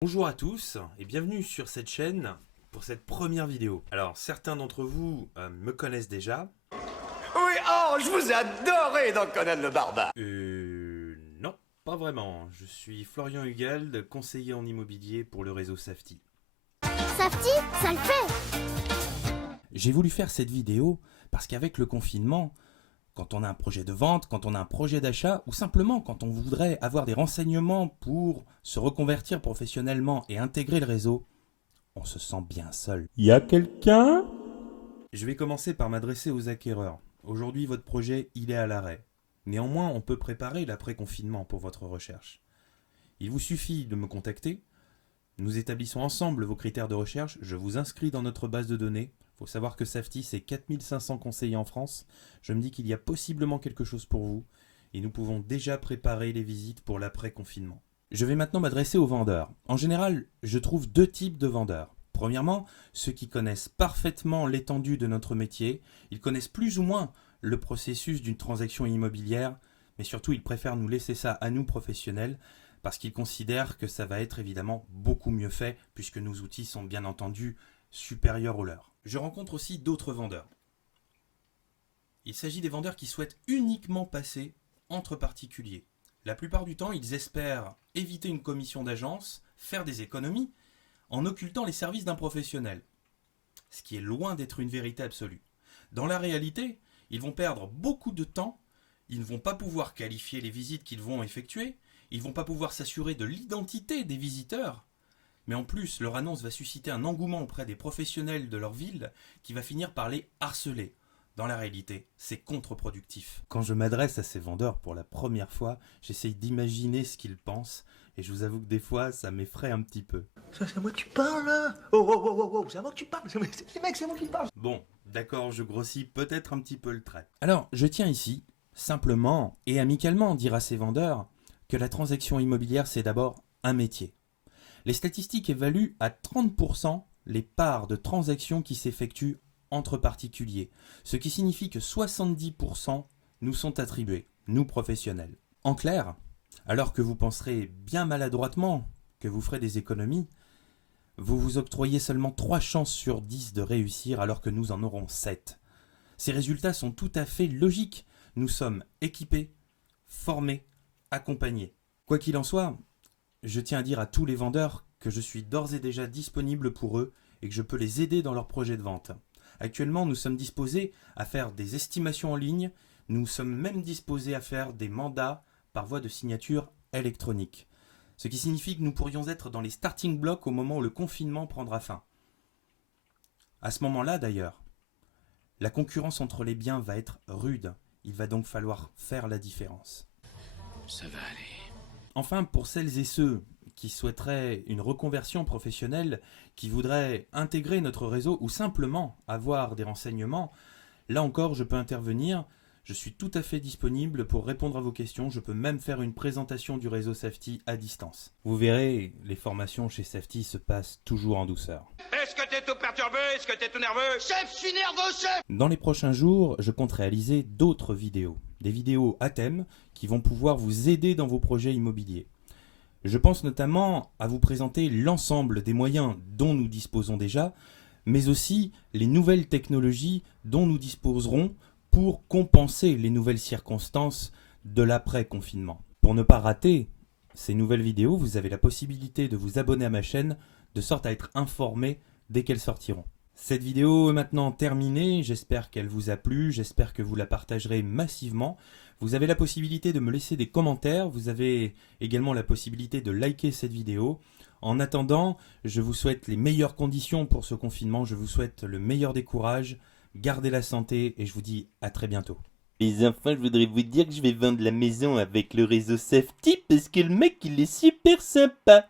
Bonjour à tous et bienvenue sur cette chaîne pour cette première vidéo. Alors certains d'entre vous me connaissent déjà. Oui, oh, je vous ai adoré dans Conan le Barbare. Non, pas vraiment. Je suis Florian Hugald, conseiller en immobilier pour le réseau Safety. Safety, ça le fait. J'ai voulu faire cette vidéo parce qu'avec le confinement, quand on a un projet de vente, quand on a un projet d'achat, ou simplement quand on voudrait avoir des renseignements pour se reconvertir professionnellement et intégrer le réseau, on se sent bien seul. Y a quelqu'un ? Je vais commencer par m'adresser aux acquéreurs. Aujourd'hui, votre projet, il est à l'arrêt. Néanmoins, on peut préparer l'après-confinement pour votre recherche. Il vous suffit de me contacter. Nous établissons ensemble vos critères de recherche. Je vous inscris dans notre base de données. Il faut savoir que Safety, c'est 4500 conseillers en France. Je me dis qu'il y a possiblement quelque chose pour vous. Et nous pouvons déjà préparer les visites pour l'après-confinement. Je vais maintenant m'adresser aux vendeurs. En général, je trouve deux types de vendeurs. Premièrement, ceux qui connaissent parfaitement l'étendue de notre métier. Ils connaissent plus ou moins le processus d'une transaction immobilière. Mais surtout, ils préfèrent nous laisser ça à nous professionnels parce qu'ils considèrent que ça va être évidemment beaucoup mieux fait puisque nos outils sont bien entendu supérieurs aux leurs. Je rencontre aussi d'autres vendeurs. Il s'agit des vendeurs qui souhaitent uniquement passer entre particuliers. La plupart du temps, ils espèrent éviter une commission d'agence, faire des économies, en occultant les services d'un professionnel. Ce qui est loin d'être une vérité absolue. Dans la réalité, ils vont perdre beaucoup de temps, ils ne vont pas pouvoir qualifier les visites qu'ils vont effectuer, ils ne vont pas pouvoir s'assurer de l'identité des visiteurs, mais en plus, leur annonce va susciter un engouement auprès des professionnels de leur ville qui va finir par les harceler. Dans la réalité, c'est contre-productif. Quand je m'adresse à ces vendeurs pour la première fois, j'essaye d'imaginer ce qu'ils pensent et je vous avoue que des fois, ça m'effraie un petit peu. Ça, c'est à moi que tu parles, là. Oh, c'est à moi que tu parles. C'est moi qui parle. Bon, d'accord, je grossis peut-être un petit peu le trait. Alors, je tiens ici, simplement et amicalement dire à ces vendeurs que la transaction immobilière, c'est d'abord un métier. Les statistiques évaluent à 30% les parts de transactions qui s'effectuent entre particuliers, ce qui signifie que 70% nous sont attribués, nous professionnels. En clair, alors que vous penserez bien maladroitement que vous ferez des économies, vous vous octroyez seulement 3 chances sur 10 de réussir alors que nous en aurons 7. Ces résultats sont tout à fait logiques. Nous sommes équipés, formés, accompagnés. Quoi qu'il en soit, je tiens à dire à tous les vendeurs que je suis d'ores et déjà disponible pour eux et que je peux les aider dans leurs projets de vente. Actuellement, nous sommes disposés à faire des estimations en ligne, nous sommes même disposés à faire des mandats par voie de signature électronique. Ce qui signifie que nous pourrions être dans les starting blocks au moment où le confinement prendra fin. À ce moment-là d'ailleurs, la concurrence entre les biens va être rude. Il va donc falloir faire la différence. Ça va aller. Enfin, pour celles et ceux qui souhaiteraient une reconversion professionnelle, qui voudraient intégrer notre réseau ou simplement avoir des renseignements, là encore, je peux intervenir. Je suis tout à fait disponible pour répondre à vos questions. Je peux même faire une présentation du réseau Safety à distance. Vous verrez, les formations chez Safety se passent toujours en douceur. Est-ce que t'es tout perturbé? Est-ce que t'es tout nerveux? Chef, je suis nerveux, chef. Dans les prochains jours, je compte réaliser d'autres vidéos. Des vidéos à thème qui vont pouvoir vous aider dans vos projets immobiliers. Je pense notamment à vous présenter l'ensemble des moyens dont nous disposons déjà, mais aussi les nouvelles technologies dont nous disposerons pour compenser les nouvelles circonstances de l'après-confinement. Pour ne pas rater ces nouvelles vidéos, vous avez la possibilité de vous abonner à ma chaîne de sorte à être informé dès qu'elles sortiront. Cette vidéo est maintenant terminée, j'espère qu'elle vous a plu, j'espère que vous la partagerez massivement. Vous avez la possibilité de me laisser des commentaires, vous avez également la possibilité de liker cette vidéo. En attendant, je vous souhaite les meilleures conditions pour ce confinement, je vous souhaite le meilleur des courages, gardez la santé et je vous dis à très bientôt. Les enfants, je voudrais vous dire que je vais vendre la maison avec le réseau Safety parce que le mec il est super sympa.